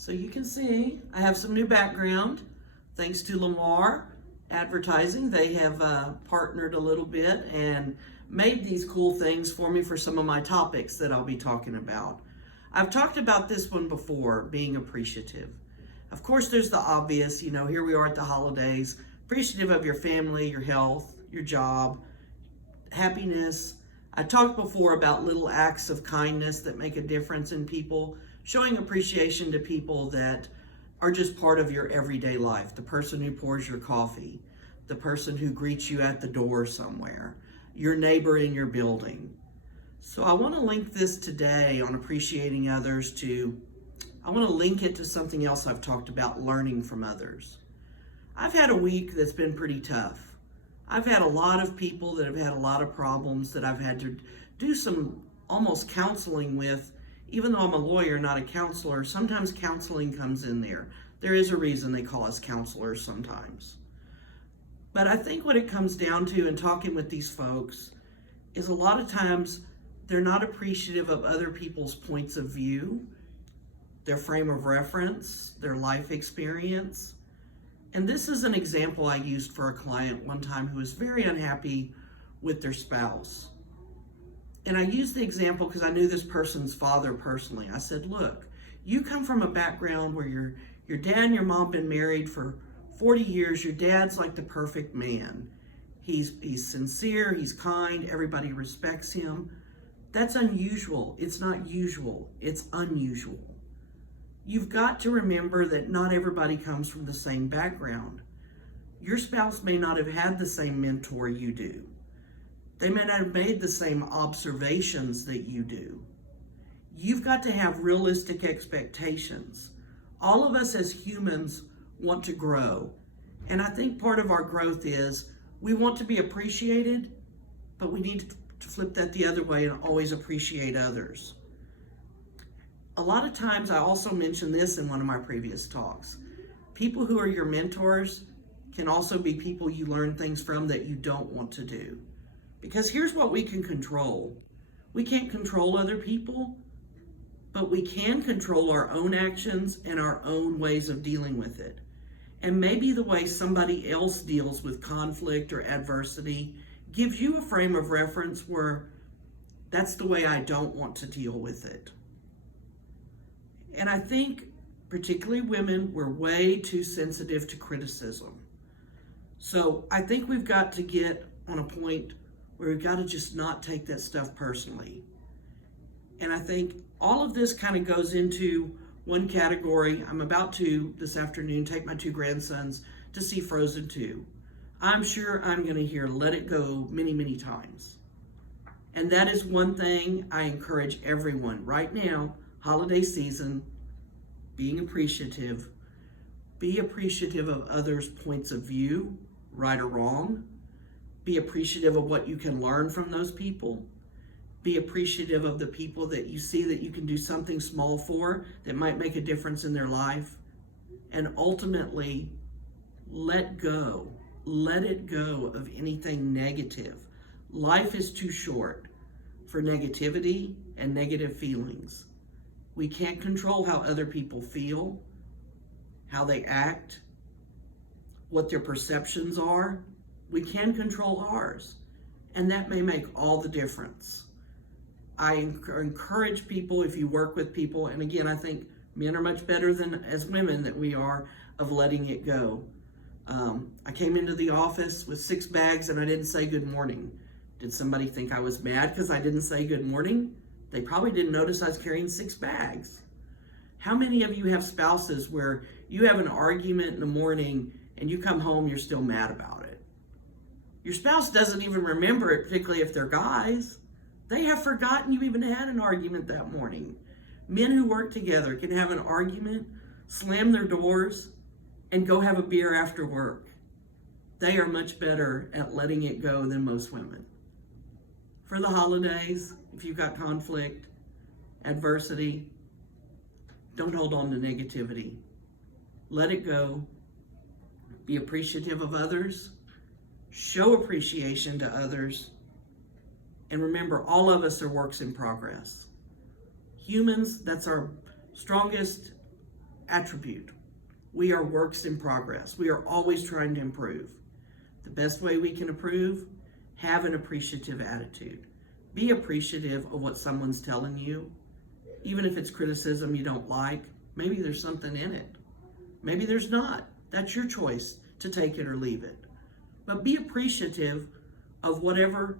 So you can see I have some new background thanks to Lamar Advertising. They have partnered a little bit and made these cool things for me for some of my topics that I'll be talking about. I've talked about this one before, being appreciative. Of course, there's the obvious, here we are at the holidays, appreciative of your family, your health, your job, happiness. I talked before about little acts of kindness that make a difference in people, showing appreciation to people that are just part of your everyday life. The person who pours your coffee, the person who greets you at the door somewhere, your neighbor in your building. So I want to link this today on appreciating others I want to link it to something else I've talked about, learning from others. I've had a week that's been pretty tough. I've had a lot of people that have had a lot of problems that I've had to do some almost counseling with. Even though I'm a lawyer, not a counselor, sometimes counseling comes in there. There is a reason they call us counselors sometimes. But I think what it comes down to in talking with these folks is a lot of times they're not appreciative of other people's points of view, their frame of reference, their life experience. And this is an example I used for a client one time who was very unhappy with their spouse. And I used the example because I knew this person's father personally. I said, look, you come from a background where your dad and your mom been married for 40 years. Your dad's like the perfect man. He's sincere, he's kind, everybody respects him. That's unusual. It's not usual, it's unusual. You've got to remember that not everybody comes from the same background. Your spouse may not have had the same mentor you do. They may not have made the same observations that you do. You've got to have realistic expectations. All of us as humans want to grow. And I think part of our growth is we want to be appreciated, but we need to flip that the other way and always appreciate others. A lot of times, I also mentioned this in one of my previous talks. People who are your mentors can also be people you learn things from that you don't want to do. Because here's what we can control. We can't control other people, but we can control our own actions and our own ways of dealing with it. And maybe the way somebody else deals with conflict or adversity gives you a frame of reference where that's the way I don't want to deal with it. And I think, particularly women, we're way too sensitive to criticism. So I think we've got to get on a point where we've got to just not take that stuff personally. And I think all of this kind of goes into one category. I'm about to, this afternoon, take my two grandsons to see Frozen 2. I'm sure I'm going to hear Let It Go many, many times. And that is one thing I encourage everyone right now, holiday season, being appreciative. Be appreciative of others' points of view, right or wrong. Be appreciative of what you can learn from those people. Be appreciative of the people that you see that you can do something small for that might make a difference in their life. And ultimately, let go. Let it go of anything negative. Life is too short for negativity and negative feelings. We can't control how other people feel, how they act, what their perceptions are. We can control ours, and that may make all the difference. I encourage people, if you work with people, and again, I think men are much better than as women that we are of letting it go. I came into the office with 6 bags and I didn't say good morning. Did somebody think I was mad because I didn't say good morning? They probably didn't notice I was carrying 6 bags. How many of you have spouses where you have an argument in the morning and you come home, you're still mad about it? Your spouse doesn't even remember it, particularly if they're guys. They have forgotten you even had an argument that morning. Men who work together can have an argument, slam their doors, and go have a beer after work. They are much better at letting it go than most women. For the holidays, if you've got conflict, adversity, don't hold on to negativity. Let it go. Be appreciative of others. Show appreciation to others. And remember, all of us are works in progress. Humans, that's our strongest attribute. We are works in progress. We are always trying to improve. The best way we can improve, have an appreciative attitude. Be appreciative of what someone's telling you. Even if it's criticism you don't like, maybe there's something in it. Maybe there's not. That's your choice to take it or leave it. But be appreciative of whatever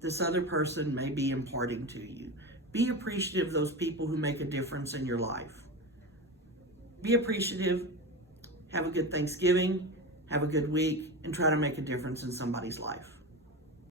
this other person may be imparting to you. Be appreciative of those people who make a difference in your life. Be appreciative. Have a good Thanksgiving. Have a good week, and try to make a difference in somebody's life.